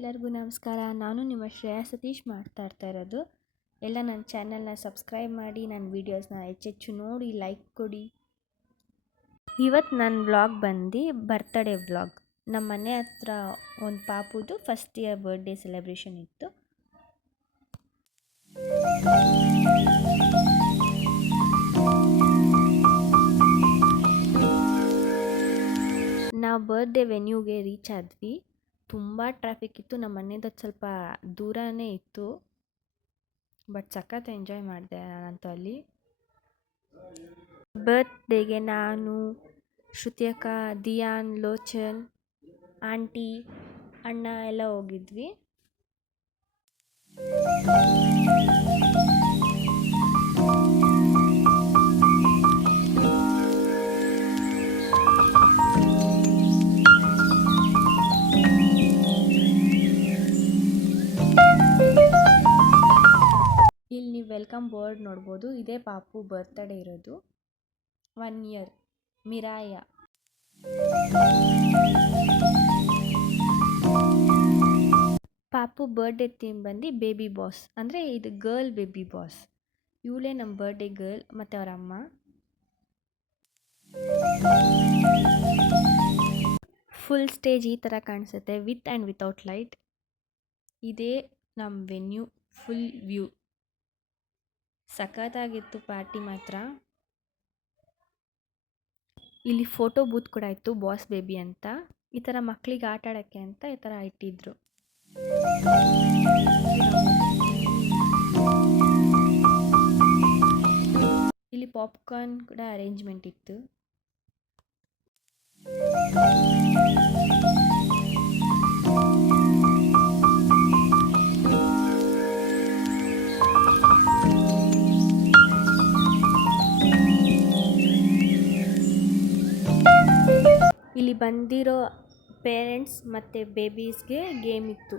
ಎಲ್ಲರಿಗೂ ನಮಸ್ಕಾರ. ನಾನು ನಿಮ್ಮ ಶ್ರೇಯಾ ಸತೀಶ್ ಮಾಡ್ತಾ ಇರೋದು. ಎಲ್ಲ ನನ್ನ ಚಾನಲ್ನ ಸಬ್ಸ್ಕ್ರೈಬ್ ಮಾಡಿ, ನನ್ನ ವೀಡಿಯೋಸ್ನ ಹೆಚ್ಚೆಚ್ಚು ನೋಡಿ, ಲೈಕ್ ಕೊಡಿ. ಇವತ್ತು ನನ್ನ ವ್ಲಾಗ್ ಬಂದು ಬರ್ತ್ಡೇ ವ್ಲಾಗ್. ನಮ್ಮ ಮನೆ ಹತ್ರ ಒಂದು ಪಾಪುದು ಫಸ್ಟ್ ಇಯರ್ ಬರ್ತ್ಡೇ ಸೆಲೆಬ್ರೇಷನ್ ಇತ್ತು. ನಾವು ಬರ್ತ್ಡೇ ವೆನ್ಯೂಗೆ ರೀಚ್ ಆದ್ವಿ. ತುಂಬ ಟ್ರಾಫಿಕ್ ಇತ್ತು. ನಮ್ಮ ಮನೆಯಿಂದ ಸ್ವಲ್ಪ ದೂರನೇ ಇತ್ತು, ಬಟ್ ಸಖತ್ ಎಂಜಾಯ್ ಮಾಡಿದೆ ನಾನಂತೂ ಅಲ್ಲಿ. ಬರ್ತ್ಡೇಗೆ ನಾನು, ಶ್ರುತಿ ಅಕ್ಕ, ದಿಯಾನ್, ಲೋಚನ್, ಆಂಟಿ, ಅಣ್ಣ ಎಲ್ಲ ಹೋಗಿದ್ವಿ. ಇಲ್ಲಿ ನೀವು ವೆಲ್ಕಮ್ ಬೋರ್ಡ್ ನೋಡ್ಬೋದು. ಇದೇ ಪಾಪು ಬರ್ತ್ಡೇ ಇರೋದು, 1 year, ಮಿರಾಯ. ಪಾಪು ಬರ್ತ್ಡೇ ಥೀಮ್ ಬಂದು ಬೇಬಿ ಬಾಸ್, ಅಂದರೆ ಇದು ಗರ್ಲ್ ಬೇಬಿ ಬಾಸ್. ಇವಳೇ ನಮ್ಮ ಬರ್ತ್ಡೇ ಗರ್ಲ್ ಮತ್ತು ಅವರ ಅಮ್ಮ. ಫುಲ್ ಸ್ಟೇಜ್ ಈ ಥರ ಕಾಣಿಸುತ್ತೆ, ವಿತ್ ಆ್ಯಂಡ್ ವಿತೌಟ್ ಲೈಟ್. ಇದೇ ನಮ್ಮ ವೆನ್ಯೂ ಫುಲ್ ವ್ಯೂ. ಸಖತ್ತಾಗಿತ್ತು ಪಾರ್ಟಿ ಮಾತ್ರ. ಇಲ್ಲಿ ಫೋಟೋ ಬೂತ್ ಕೂಡ ಇತ್ತು, ಬಾಸ್ ಬೇಬಿ ಅಂತ. ಈ ಥರ ಮಕ್ಕಳಿಗೆ ಆಟ ಆಡೋಕ್ಕೆ ಅಂತ ಈ ಥರ ಇಟ್ಟಿದ್ರು. ಇಲ್ಲಿ ಪಾಪ್ಕಾರ್ನ್ ಕೂಡ ಅರೇಂಜ್ಮೆಂಟ್ ಇತ್ತು. ಇಲ್ಲಿ ಬಂದಿರೋ ಪೇರೆಂಟ್ಸ್ ಮತ್ತು ಬೇಬೀಸ್ಗೆ ಗೇಮ್ ಇತ್ತು.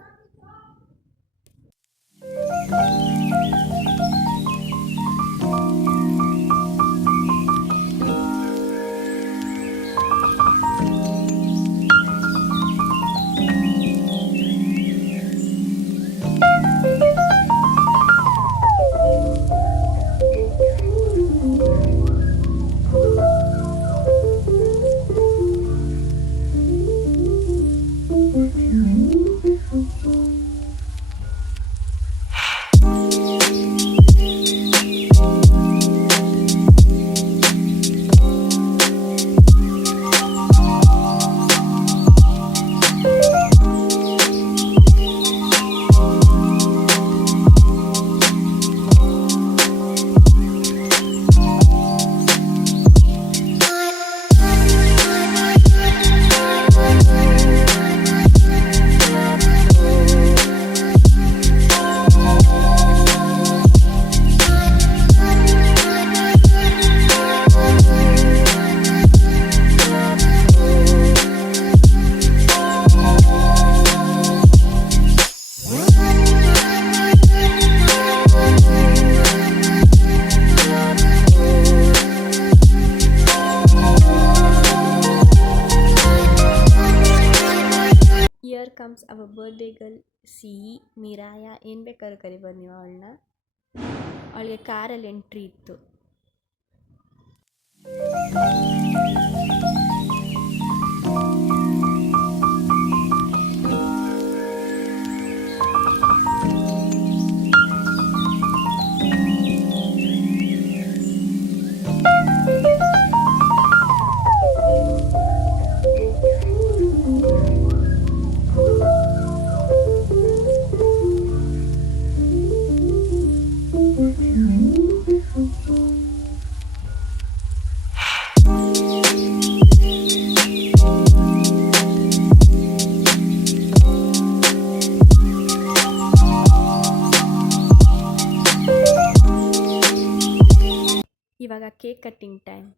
Here comes our birthday girl Sihi, Miraya, ಏನು ಬೇಕಾದ್ರೂ ಕರಿಬೋದು ನೀವು ಅವಳನ್ನ. ಅವಳಿಗೆ ಕಾರಲ್ಲಿ ಎಂಟ್ರಿ ಇತ್ತು. ಇವಾಗ cake cutting time.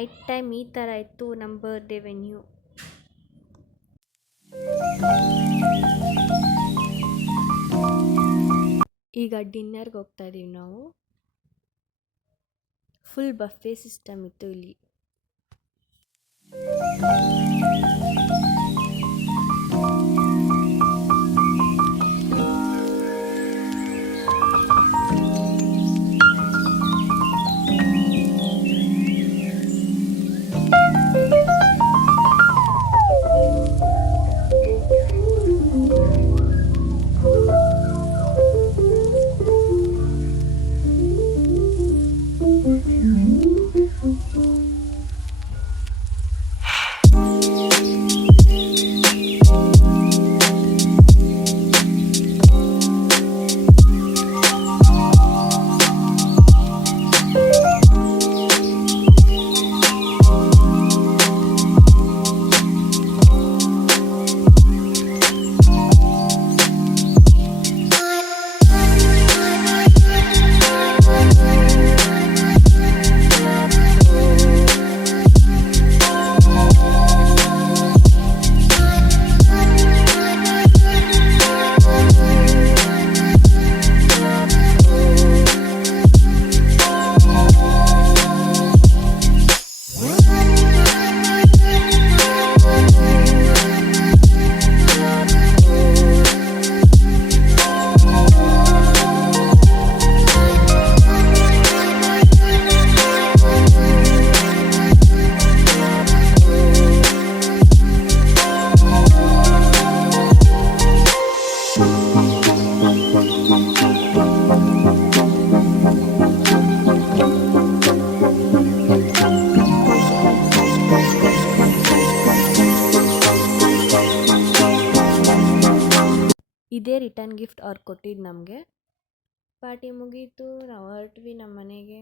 Night time ಈ ಥರ ಇತ್ತು ನಮ್ಮ ಬರ್ಡೇ ವೆನ್ಯೂ. ಈಗ ಡಿನ್ನರ್ಗೆ ಹೋಗ್ತಾ ಇದ್ದೀವಿ ನಾವು. ಫುಲ್ ಬಫೆ ಸಿಸ್ಟಮ್ ಇತ್ತು ಇಲ್ಲಿ. ಇದೇ ರಿಟರ್ನ್ ಗಿಫ್ಟ್ ಅವ್ರು ಕೊಟ್ಟಿದ್ದು ನಮಗೆ. ಪಾರ್ಟಿ ಮುಗೀತು, ನಾವು ಹೊರಟ್ವಿ ನಮ್ಮ ಮನೆಗೆ.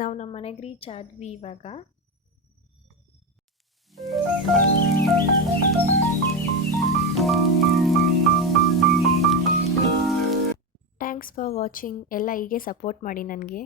ನಾವು ನಮ್ಮ ಮನೆಗೆ ರೀಚ್ ಆದ್ವಿ ಇವಾಗ. Thanks for watching. ಎಲ್ಲ ಹೀಗೆ ಸಪೋರ್ಟ್ ಮಾಡಿ ನನಗೆ.